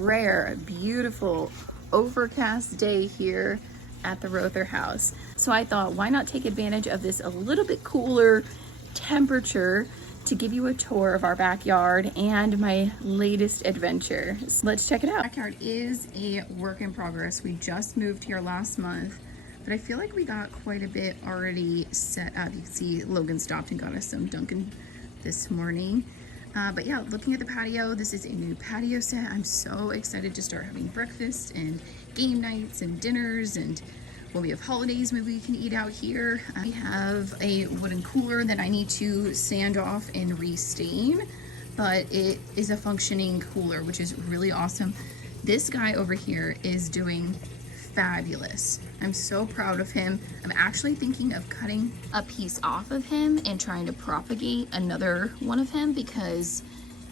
rare, beautiful, overcast day here at the Rother house. So I thought, why not take advantage of this a little bit cooler temperature to give you a tour of our backyard and my latest adventure. So let's check it out. Backyard is a work in progress. We just moved here last month, but I feel like we got quite a bit already set up. You can see Logan stopped and got us some Dunkin' this morning. But yeah, looking at the patio, this is a new patio set. I'm so excited to start having breakfast and game nights and dinners, and when we have holidays, maybe we can eat out here. We have a wooden cooler that I need to sand off and restain, but it is a functioning cooler, which is really awesome. This guy over here is doing fabulous. I'm so proud of him. I'm actually thinking of cutting a piece off of him and trying to propagate another one of him because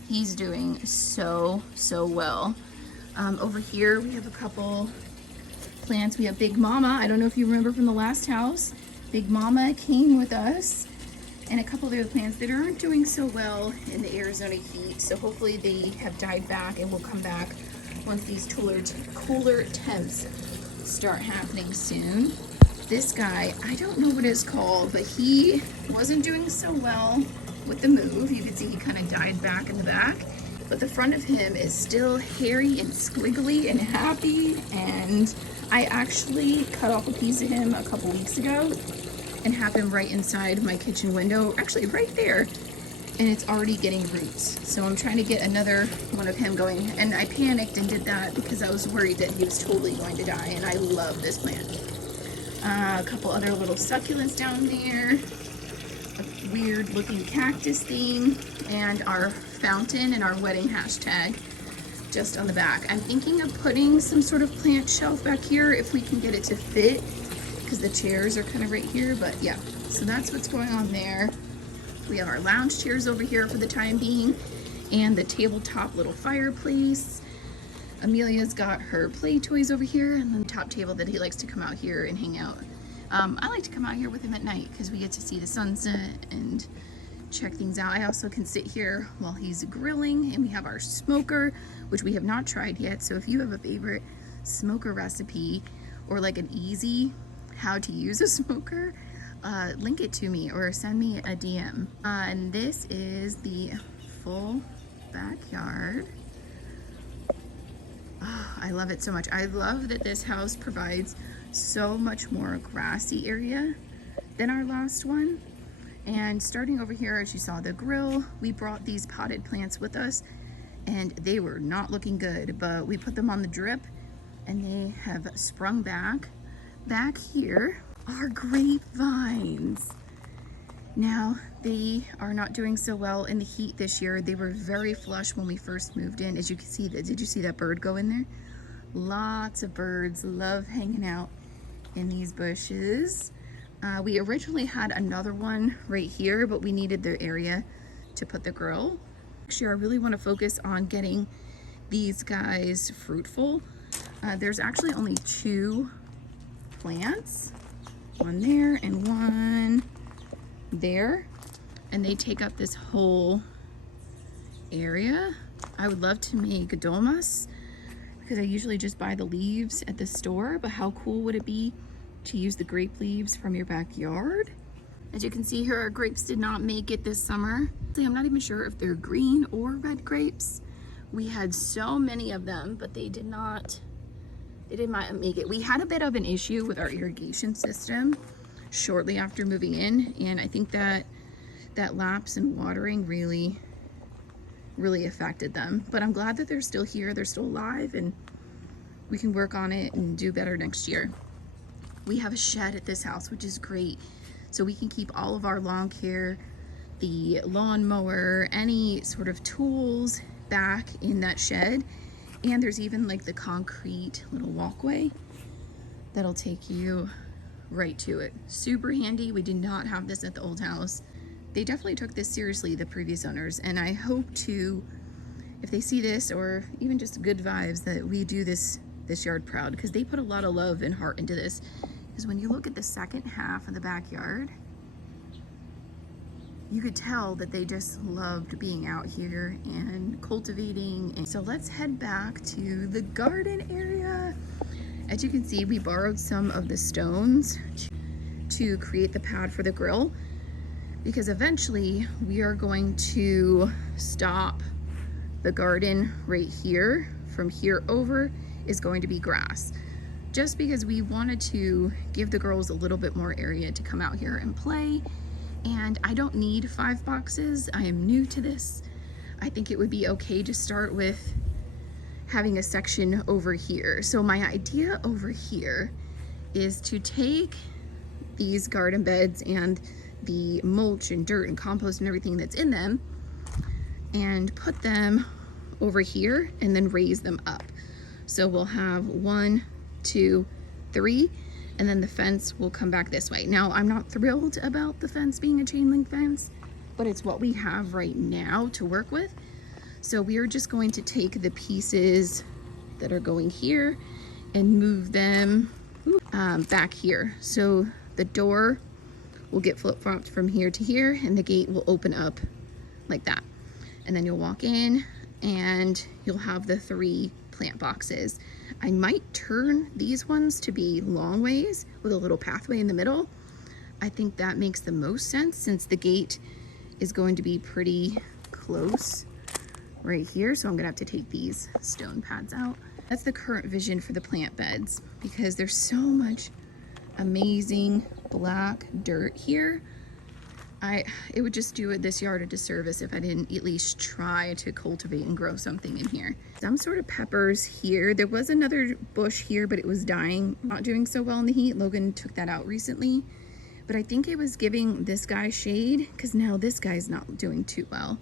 he's doing so well. Over here we have a couple plants. We have Big Mama. I don't know if you remember from the last house. Big Mama came with us, and a couple of other plants that aren't doing so well in the Arizona heat. So hopefully they have died back and will come back once these cooler temps start happening soon. This guy, I don't know what it's called, but he wasn't doing so well with the move. You can see he kind of died back in the back, but the front of him is still hairy and squiggly and happy. And I actually cut off a piece of him a couple weeks ago and have him right inside my kitchen window, actually right there, and it's already getting roots. So I'm trying to get another one of him going, and I panicked and did that because I was worried that he was totally going to die, and I love this plant. A couple other little succulents down there, a weird looking cactus thing, and our fountain and our wedding hashtag just on the back. I'm thinking of putting some sort of plant shelf back here if we can get it to fit, because the chairs are kind of right here. But yeah, so that's what's going on there. We have our lounge chairs over here for the time being, and the tabletop little fireplace. Amelia's got her play toys over here, and then the top table that he likes to come out here and hang out. I like to come out here with him at night because we get to see the sunset and check things out. I also can sit here while he's grilling, and we have our smoker, which we have not tried yet. So if you have a favorite smoker recipe or like an easy how to use a smoker, link it to me or send me a DM. And this is the full backyard. Oh, I love it so much. I love that this house provides so much more grassy area than our last one. And starting over here, as you saw the grill, we brought these potted plants with us, and they were not looking good, but we put them on the drip and they have sprung back. Back here are grapevines. Now, they are not doing so well in the heat this year. They were very flush when we first moved in. As you can see, did you see that bird go in there? Lots of birds love hanging out in these bushes. We originally had another one right here, but we needed the area to put the grill. Actually, I really want to focus on getting these guys fruitful. There's actually only 2 plants, one there and one there, and they take up this whole area. I would love to make dolmas because I usually just buy the leaves at the store, but how cool would it be to use the grape leaves from your backyard? As you can see here, our grapes did not make it this summer. I'm not even sure if they're green or red grapes. We had so many of them, but they did not make it. We had a bit of an issue with our irrigation system shortly after moving in, and I think that lapse in watering really affected them. But I'm glad that they're still here, they're still alive, and we can work on it and do better next year. We have a shed at this house, which is great, so we can keep all of our lawn care, the lawnmower, any sort of tools back in that shed. And there's even like the concrete little walkway that'll take you right to it. Super handy. We did not have this at the old house. They definitely took this seriously, the previous owners, and I hope to, if they see this or even just good vibes, that we do this yard proud, because they put a lot of love and heart into this. Because when you look at the second half of the backyard, you could tell that they just loved being out here and cultivating. And so let's head back to the garden area. As you can see, we borrowed some of the stones to create the pad for the grill, because eventually we are going to stop the garden right here. From here over is going to be grass, just because we wanted to give the girls a little bit more area to come out here and play. And I don't need 5 boxes. I am new to this. I think it would be okay to start with having a section over here. So my idea over here is to take these garden beds and the mulch and dirt and compost and everything that's in them and put them over here and then raise them up. So we'll have 1, 2, 3, and then the fence will come back this way. Now, I'm not thrilled about the fence being a chain link fence, but it's what we have right now to work with. So we are just going to take the pieces that are going here and move them back here. So the door will get flip-flopped from here to here, and the gate will open up like that. And then you'll walk in and you'll have the 3 plant boxes. I might turn these ones to be long ways with a little pathway in the middle. I think that makes the most sense, since the gate is going to be pretty close right here. So I'm gonna have to take these stone pads out. That's the current vision for the plant beds, because there's so much amazing black dirt here. It would just do this yard a disservice if I didn't at least try to cultivate and grow something in here. Some sort of peppers here. There was another bush here, but it was dying, not doing so well in the heat. Logan took that out recently, but I think it was giving this guy shade, because now this guy's not doing too well.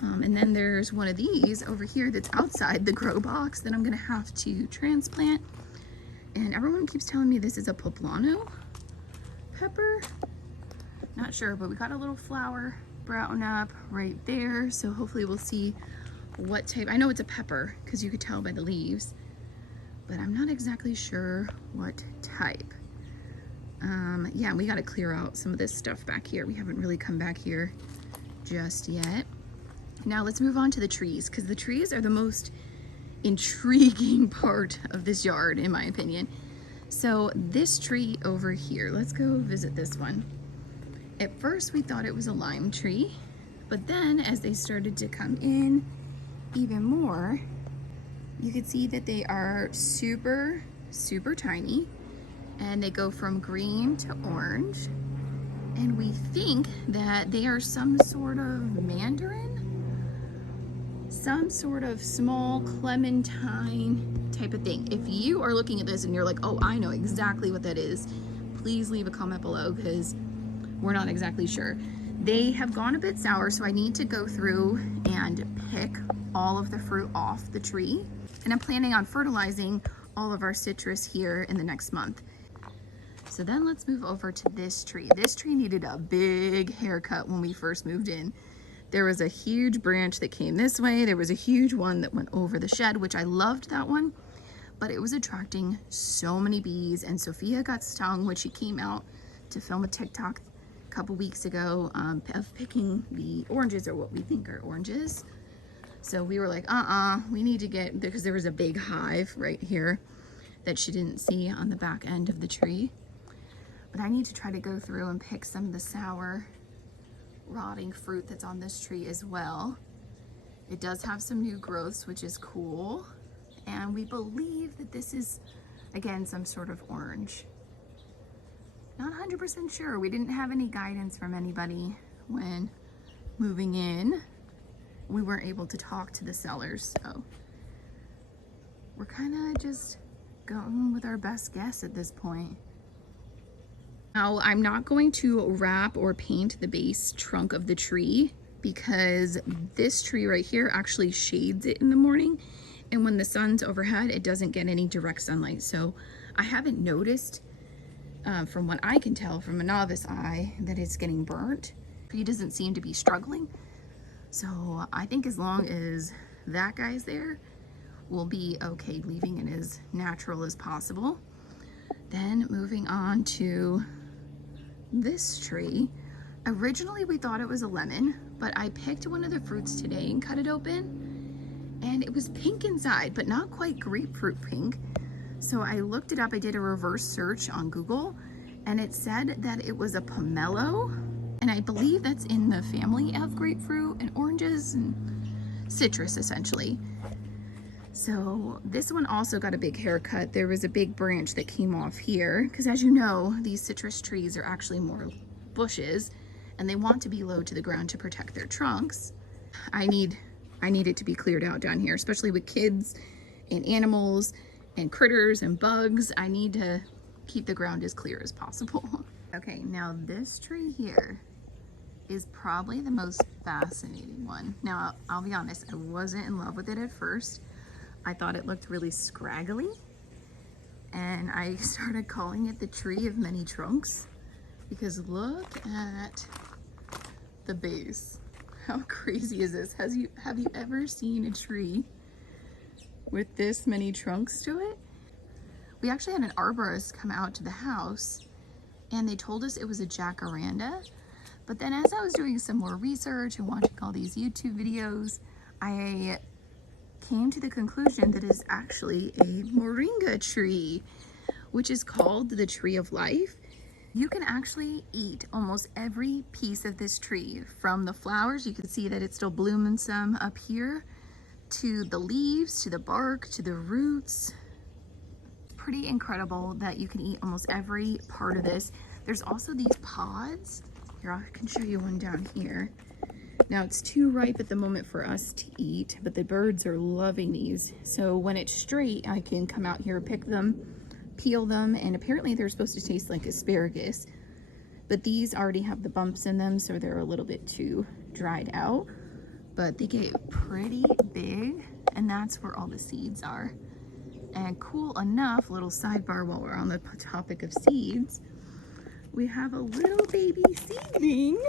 And then there's one of these over here that's outside the grow box that I'm gonna have to transplant. And everyone keeps telling me this is a poblano pepper. Not sure, but we got a little flower sprouting up right there. So hopefully we'll see what type. I know it's a pepper because you could tell by the leaves, but I'm not exactly sure what type. Yeah, we got to clear out some of this stuff back here. We haven't really come back here just yet. Now let's move on to the trees, because the trees are the most intriguing part of this yard, in my opinion. So this tree over here, let's go visit this one. At first we thought it was a lime tree, but then as they started to come in even more, you could see that they are super, super tiny, and they go from green to orange. And we think that they are some sort of mandarin, some sort of small clementine type of thing. If you are looking at this and you're like, oh, I know exactly what that is, please leave a comment below, because we're not exactly sure. They have gone a bit sour, so I need to go through and pick all of the fruit off the tree. And I'm planning on fertilizing all of our citrus here in the next month. So then let's move over to this tree. This tree needed a big haircut when we first moved in. There was a huge branch that came this way. There was a huge one that went over the shed, which I loved that one, but it was attracting so many bees. And Sophia got stung when she came out to film a TikTok a couple weeks ago of picking the oranges, or what we think are oranges. So we were like, we need to get, because there was a big hive right here that she didn't see on the back end of the tree. But I need to try to go through and pick some of the sour, rotting fruit that's on this tree as well. It does have some new growths, which is cool. And we believe that this is, again, some sort of orange. Not 100% sure. We didn't have any guidance from anybody when moving in. We weren't able to talk to the sellers, so we're kind of just going with our best guess at this point. Now, I'm not going to wrap or paint the base trunk of the tree, because this tree right here actually shades it in the morning, and when the sun's overhead, it doesn't get any direct sunlight. So I haven't noticed, from what I can tell from a novice eye, that it's getting burnt. He doesn't seem to be struggling. So I think as long as that guy's there, we'll be okay leaving it as natural as possible. Then moving on to this tree. Originally we thought it was a lemon, but I picked one of the fruits today and cut it open, and it was pink inside, but not quite grapefruit pink. So I looked it up, I did a reverse search on Google, and it said that it was a pomelo, and I believe that's in the family of grapefruit and oranges and citrus essentially. So this one also got a big haircut. There was a big branch that came off here, because as you know, these citrus trees are actually more bushes, and they want to be low to the ground to protect their trunks. I need it to be cleared out down here, especially with kids and animals and critters and bugs. I need to keep the ground as clear as possible. Okay, now this tree here is probably the most fascinating one. Now, I'll be honest, I wasn't in love with it at first. I thought it looked really scraggly, and I started calling it the tree of many trunks, because look at the base. How crazy is this? Have you ever seen a tree with this many trunks to it? We actually had an arborist come out to the house, and they told us it was a jacaranda. But then as I was doing some more research and watching all these YouTube videos, I came to the conclusion that it's actually a moringa tree, which is called the tree of life. You can actually eat almost every piece of this tree, from the flowers, you can see that it's still blooming some up here, to the leaves, to the bark, to the roots. Pretty incredible that you can eat almost every part of this. There's also these pods. Here, I can show you one down here. Now it's too ripe at the moment for us to eat, but the birds are loving these. So when it's straight, I can come out here, pick them, peel them, and apparently they're supposed to taste like asparagus. But these already have the bumps in them, so they're a little bit too dried out. But they get pretty big, and that's where all the seeds are. And cool enough, little sidebar while we're on the topic of seeds, we have a little baby seedling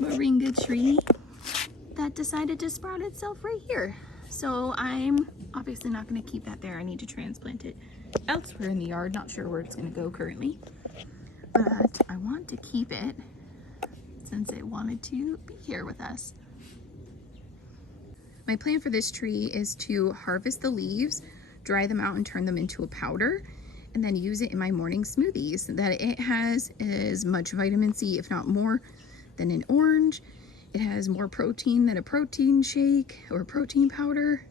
moringa tree that decided to sprout itself right here. So I'm obviously not going to keep that there. I need to transplant it elsewhere in the yard. Not sure where it's going to go currently, but I want to keep it since it wanted to be here with us. My plan for this tree is to harvest the leaves, dry them out and turn them into a powder, and then use it in my morning smoothies. That it has as much vitamin C, if not more, than an orange. It has more protein than a protein shake or protein powder.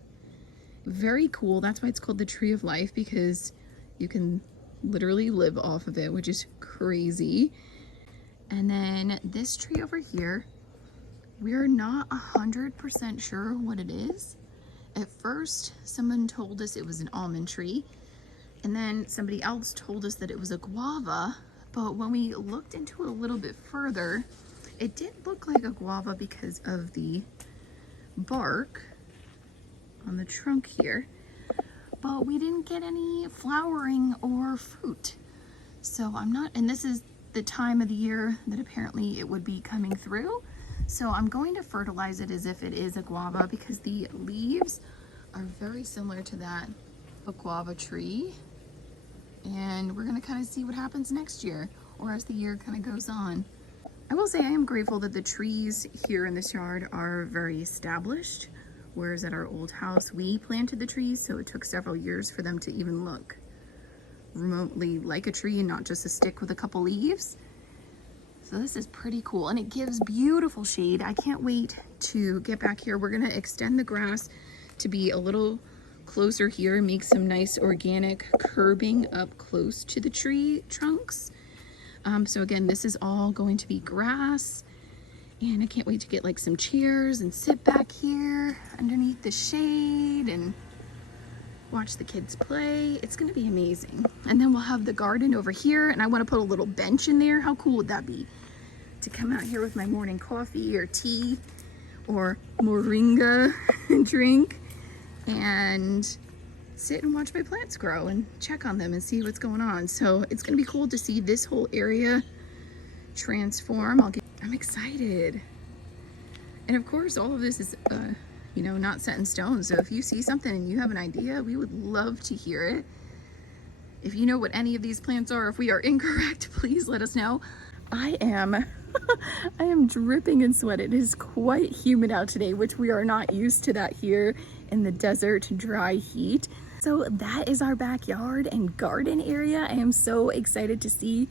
Very cool. That's why it's called the tree of life, because you can literally live off of it, which is crazy. And then this tree over here, we're not 100% sure what it is. At first, someone told us it was an almond tree, and then somebody else told us that it was a guava. But when we looked into it a little bit further, it did look like a guava because of the bark on the trunk here, but we didn't get any flowering or fruit. So I'm not, and this is the time of the year that apparently it would be coming through. So I'm going to fertilize it as if it is a guava, because the leaves are very similar to that of a guava tree. And we're gonna kind of see what happens next year, or as the year kind of goes on. I will say I am grateful that the trees here in this yard are very established, whereas at our old house we planted the trees, so it took several years for them to even look remotely like a tree and not just a stick with a couple leaves. So this is pretty cool, and it gives beautiful shade. I can't wait to get back here. We're gonna extend the grass to be a little closer here, make some nice organic curbing up close to the tree trunks. So again, this is all going to be grass, and I can't wait to get like some chairs and sit back here underneath the shade and watch the kids play. It's gonna be amazing. And then we'll have the garden over here, and I want to put a little bench in there. How cool would that be? To come out here with my morning coffee or tea or moringa drink and sit and watch my plants grow and check on them and see what's going on. So it's gonna be cool to see this whole area transform. I'm excited. And of course, all of this is you know, not set in stone. So if you see something and you have an idea, we would love to hear it. If you know what any of these plants are, if we are incorrect, please let us know. I am I am dripping in sweat. It is quite humid out today, which we are not used to that here in the desert dry heat. So that is our backyard and garden area. I am so excited to see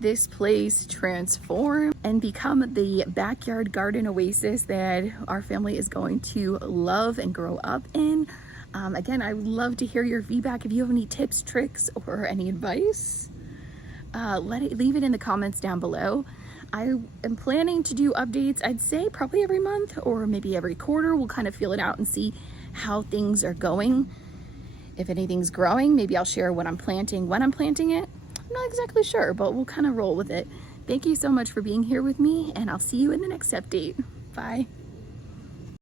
this place transform and become the backyard garden oasis that our family is going to love and grow up in. Again, I would love to hear your feedback. If you have any tips, tricks, or any advice, leave it in the comments down below. I am planning to do updates, I'd say probably every month or maybe every quarter. We'll kind of feel it out and see how things are going. If anything's growing, maybe I'll share what I'm planting when I'm planting it. I'm not exactly sure, but we'll kind of roll with it. Thank you so much for being here with me, and I'll see you in the next update. Bye.